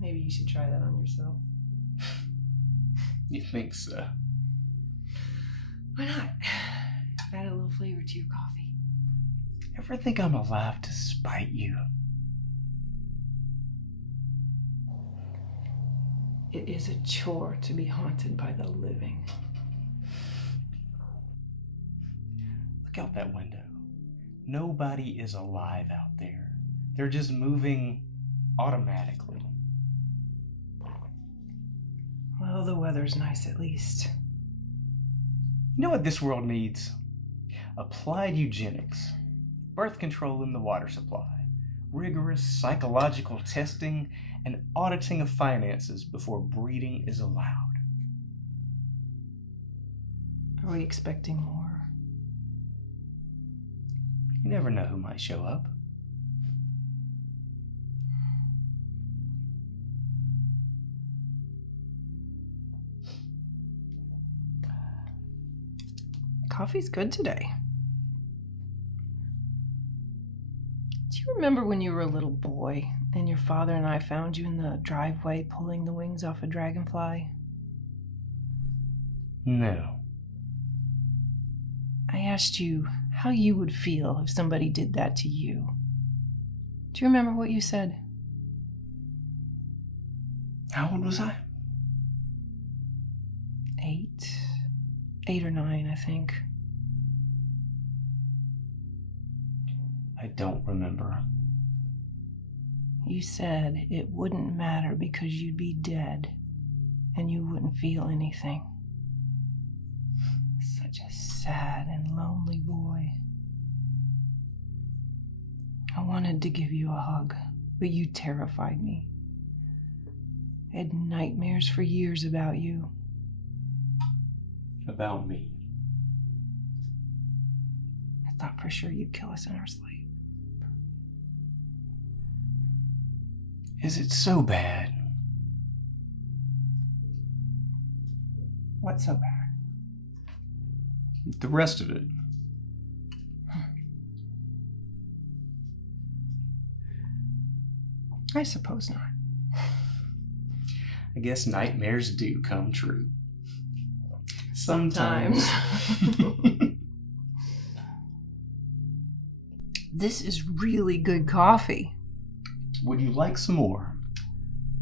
Maybe you should try that on yourself. You think so? Why not? Add a little flavor to your coffee. Ever think I'm alive to spite you? It is a chore to be haunted by the living. Look out that window. Nobody is alive out there. They're just moving automatically. Well, the weather's nice at least. You know what this world needs? Applied eugenics, birth control in the water supply, rigorous psychological testing, and auditing of finances before breeding is allowed. Are we expecting more? You never know who might show up. Coffee's good today. Do you remember when you were a little boy and your father and I found you in the driveway pulling the wings off a dragonfly? No. I asked you how you would feel if somebody did that to you. Do you remember what you said? How old was I? 8 or 9, I think. I don't remember. You said it wouldn't matter because you'd be dead and you wouldn't feel anything. Such a sad and lonely boy. I wanted to give you a hug, but you terrified me. I had nightmares for years about you. About me. I thought for sure you'd kill us in our sleep. Is it so bad? What's so bad? The rest of it. I suppose not. I guess nightmares do come true. Sometimes. This is really good coffee. Would you like some more?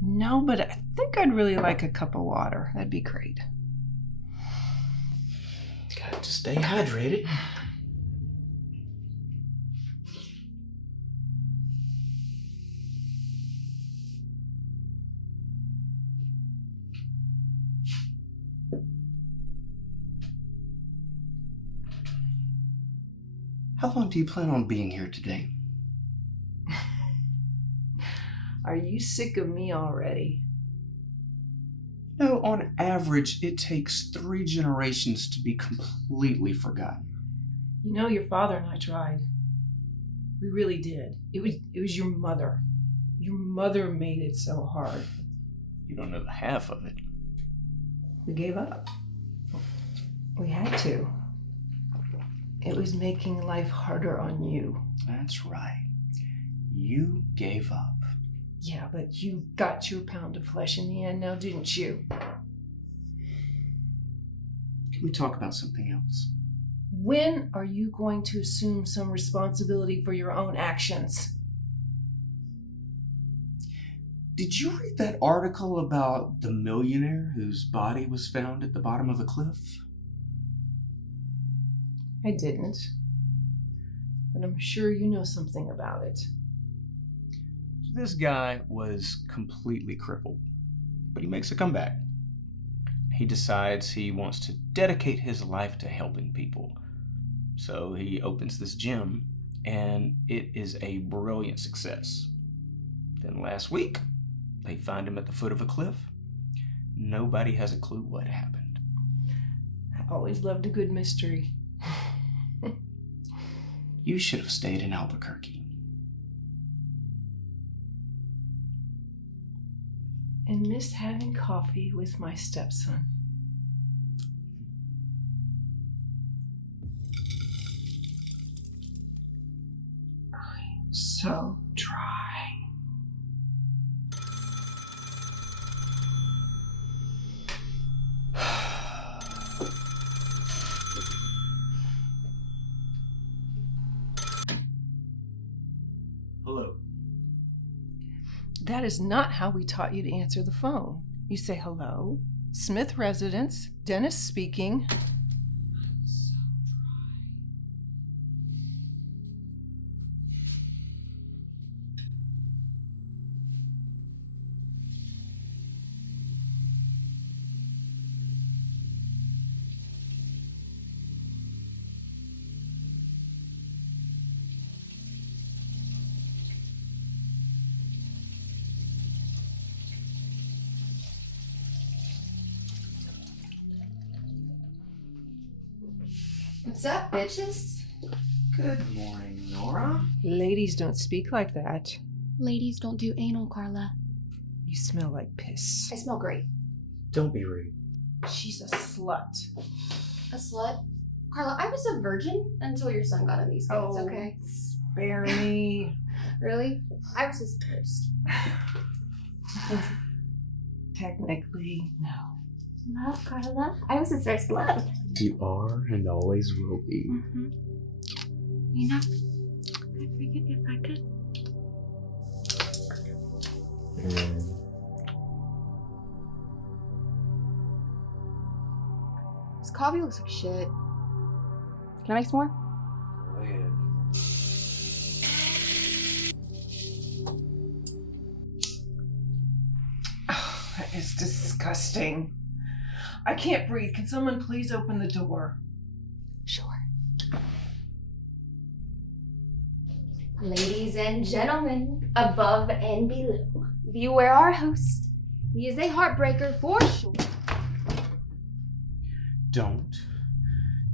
No, but I think I'd really like a cup of water. That'd be great. Got to stay hydrated. How long do you plan on being here today? Are you sick of me already? No, on average, it takes 3 generations to be completely forgotten. You know, your father and I tried. We really did. It was your mother. Your mother made it so hard. You don't know the half of it. We gave up. We had to. It was making life harder on you. That's right. You gave up. Yeah, but you got your pound of flesh in the end now, didn't you? Can we talk about something else? When are you going to assume some responsibility for your own actions? Did you read that article about the millionaire whose body was found at the bottom of a cliff? I didn't. but I'm sure you know something about it. So this guy was completely crippled, but he makes a comeback. He decides he wants to dedicate his life to helping people. So he opens this gym, and it is a brilliant success. Then last week, they find him at the foot of a cliff. Nobody has a clue what happened. I always loved a good mystery. You should have stayed in Albuquerque. And missed having coffee with my stepson. I'm so dry. Hello. That is not how we taught you to answer the phone. You say hello, Smith Residence, Dennis speaking. What's up, bitches? Good morning, Nora. Ladies don't speak like that. Ladies don't do anal, Carla. You smell like piss. I smell great. Don't be rude. She's a slut. A slut? Carla, I was a virgin until your son got in these pants, Oh. okay? Spare me. Really? I was his first. Technically, no. Love, Carla. I was his first love. You are and always will be. Mm-hmm. You know, I'd forgive you if I could. This coffee looks like shit. Can I make some more? Go ahead. Oh, that is disgusting. I can't breathe. Can someone please open the door? Sure. Ladies and gentlemen, above and below, beware our host. He is a heartbreaker for sure. Don't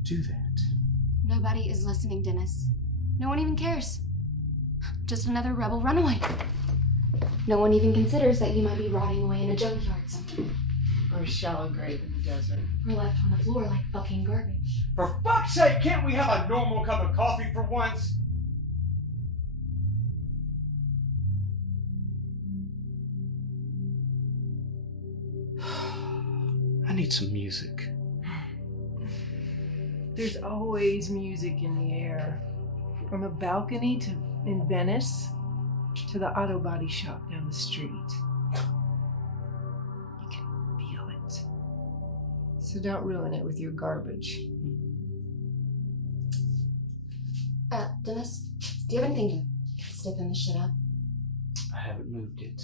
do that. Nobody is listening, Dennis. No one even cares. Just another rebel runaway. No one even considers that you might be rotting away in a junkyard somewhere. Or a shallow grave in the desert. Or left on the floor like fucking garbage. For fuck's sake, can't we have a normal cup of coffee for once? I need some music. There's always music in the air. From a balcony in Venice to the auto body shop down the street. You can feel it. So don't ruin it with your garbage. Dennis, do you have anything to stiffen this shit up? I haven't moved it.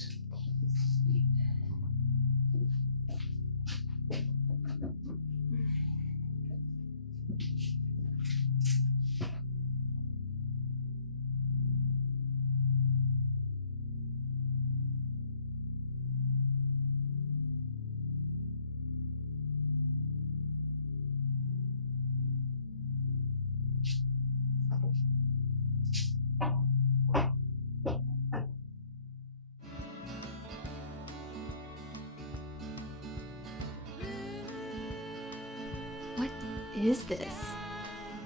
What is this?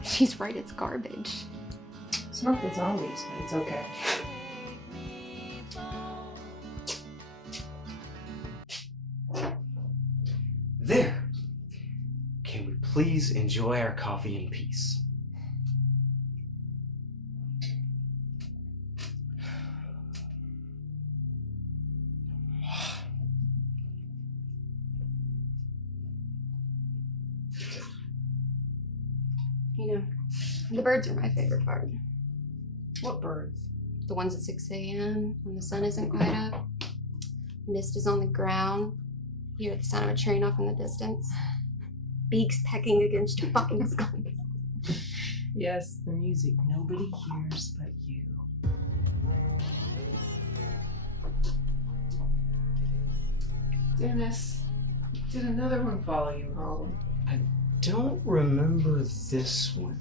She's right, it's garbage. It's not the zombies, but it's okay. There! Can we please enjoy our coffee in peace? You know, the birds are my favorite part. What birds? The ones at 6 a.m. when the sun isn't quite up. Mist is on the ground. You hear the sound of a train off in the distance. Beaks pecking against your fucking skulls. Yes, the music nobody hears but you. Dennis, did another one follow you home? Don't remember this one.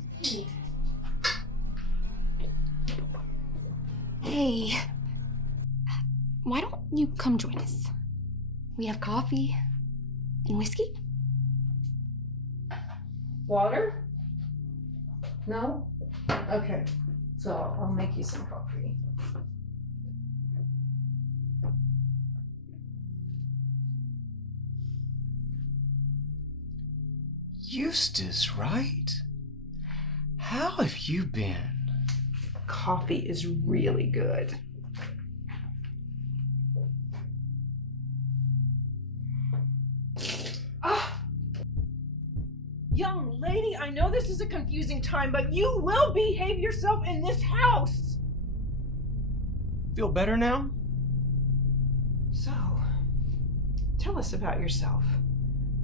Hey, why don't you come join us? We have coffee and whiskey. Water? No? Okay, so I'll make you some coffee. Eustace, right? How have you been? Coffee is really good. Ah! Young lady, I know this is a confusing time, but you will behave yourself in this house! Feel better now? So, tell us about yourself.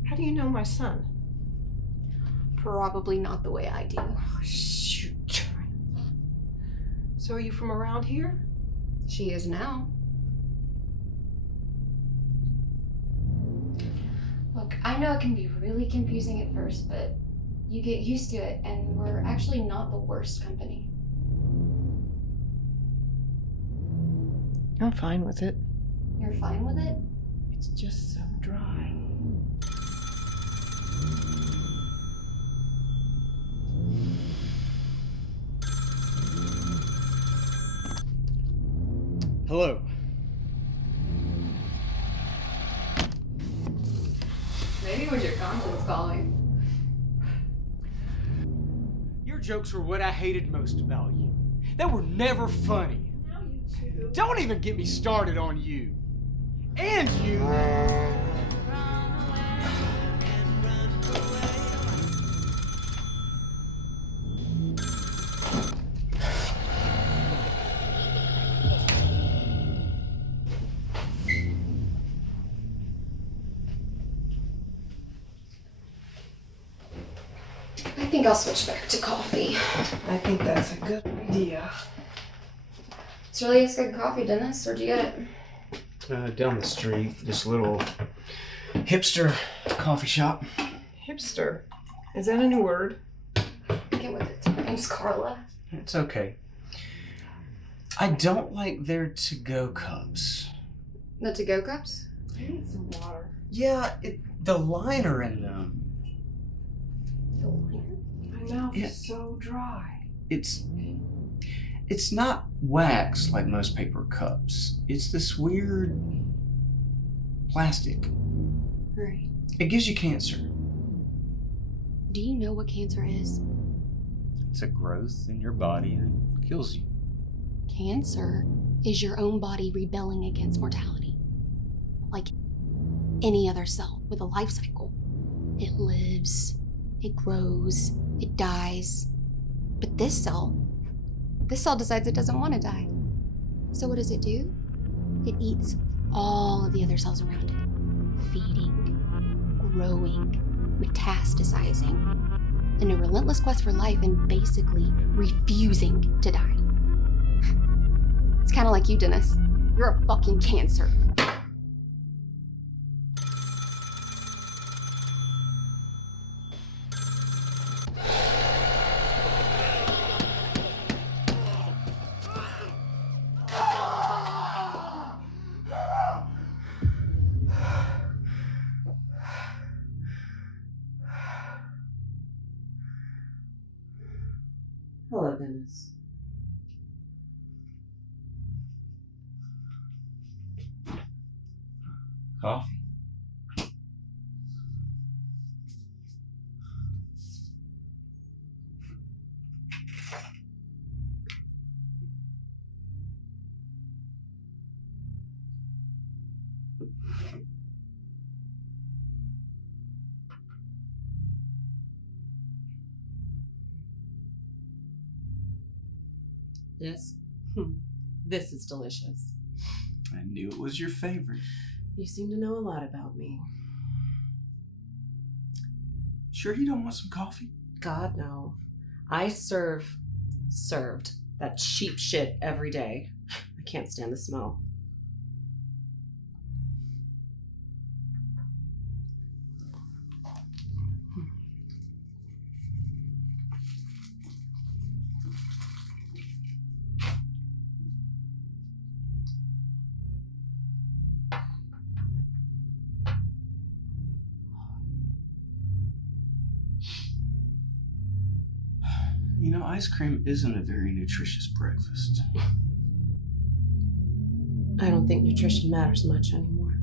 How do you know my son? Probably not the way I do. Oh, shoot. So are you from around here? She is now. Look, I know it can be really confusing at first, but you get used to it, and we're actually not the worst company. I'm fine with it. You're fine with it? It's just so dry. Hello. Maybe it was your conscience calling. Your jokes were what I hated most about you. They were never funny. Now you two. Don't even get me started on you. And you. I think I'll switch back to coffee. I think that's a good idea. It's really good coffee, Dennis. Where'd you get it? Down the street, this little hipster coffee shop. Hipster. Is that a new word? Get with it. My name's Carla. It's okay. I don't like their to-go cups. The to-go cups? I need some water. Yeah, the liner in them. My mouth Yeah. is so dry. It's not wax like most paper cups. It's this weird plastic. Right. It gives you cancer. Do you know what cancer is? It's a growth in your body that kills you. Cancer is your own body rebelling against mortality. Like any other cell with a life cycle. It lives, it grows, it dies. But this cell decides it doesn't want to die. So what does it do? It eats all of the other cells around it, feeding, growing, metastasizing, in a relentless quest for life and basically refusing to die. It's kind of like you, Dennis. You're a fucking cancer. Hello, Dennis. Coffee? This? This is delicious. I knew it was your favorite. You seem to know a lot about me. Sure you don't want some coffee? God, no. I served that cheap shit every day. I can't stand the smell. You know, ice cream isn't a very nutritious breakfast. I don't think nutrition matters much anymore.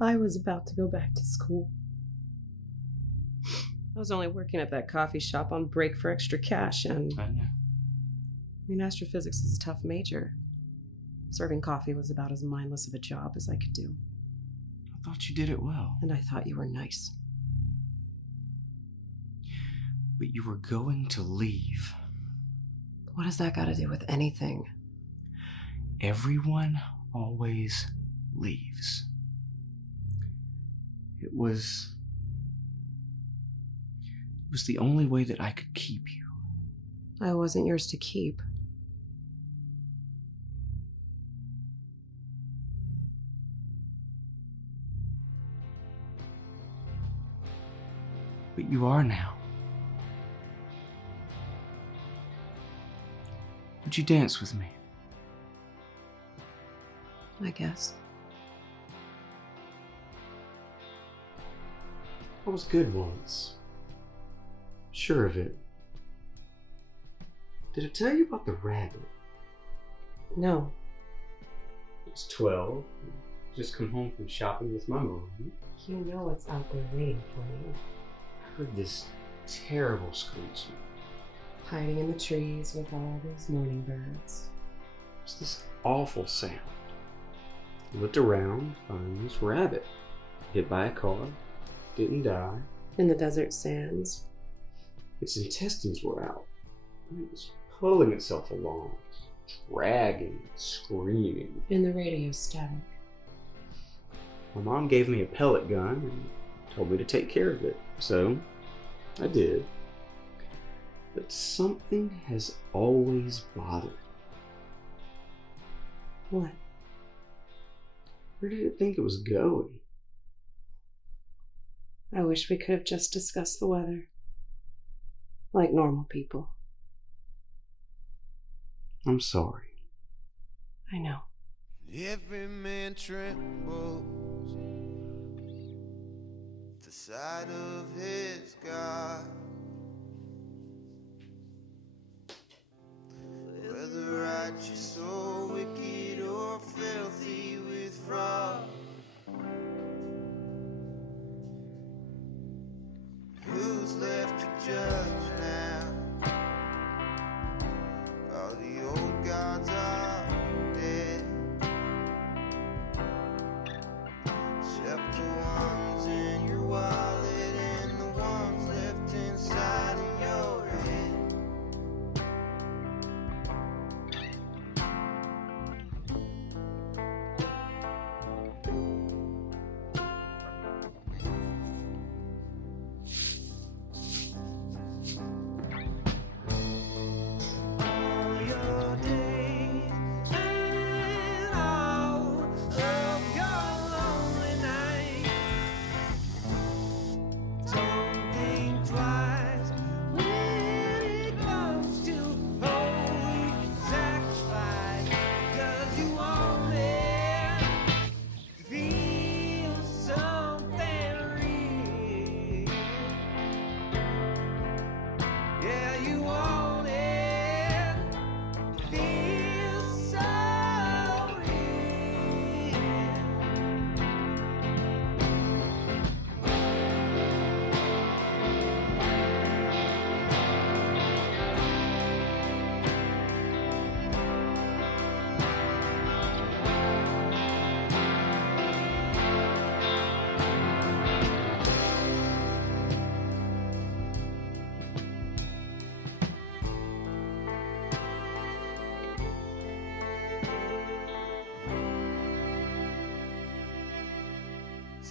I was about to go back to school. I was only working at that coffee shop on break for extra cash, and I know. astrophysics is a tough major. Serving coffee was about as mindless of a job as I could do. I thought you did it well. And I thought you were nice. But you were going to leave. What has that got to do with anything? Everyone always leaves. It was the only way that I could keep you. I wasn't yours to keep. But you are now. Would you dance with me? I guess. I was good once. Sure of it. Did I tell you about the rabbit? No. I was 12. Just come home from shopping with my mom. You know what's out there waiting for you. I heard this terrible screeching. Hiding in the trees with all those morning birds. It's this awful sound. I looked around, found this rabbit. Hit by a car. Didn't die. In the desert sands. Its intestines were out. It was pulling itself along, dragging, screaming. In the radio static. My mom gave me a pellet gun and told me to take care of it. So, I did. But something has always bothered me. What? Where did it think it was going? I wish we could have just discussed the weather. Like normal people. I'm sorry. I know. Every man trembles at the sight of his God. Whether righteous or wicked or filthy with fraud, who's left to judge now? All the old gods are dead, except the ones in your wallet and the ones left inside.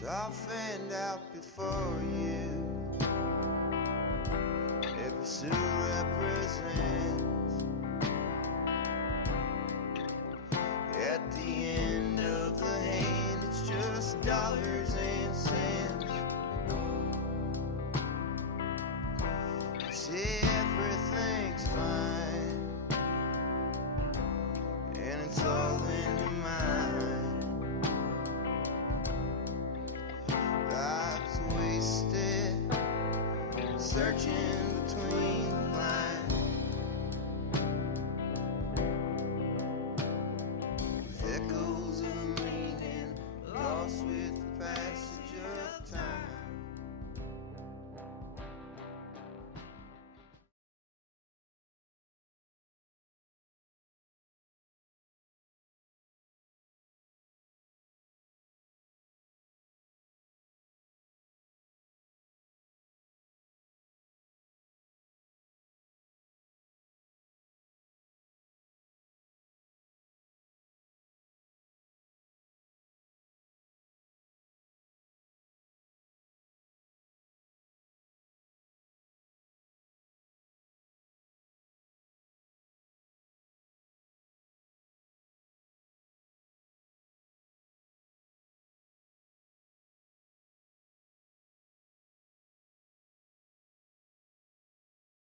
softened out before you. Every suit represents. At the end of the hand, it's just dollars and cents. You say everything's fine, and it's all in your mind. Life's wasted, searching between the lines.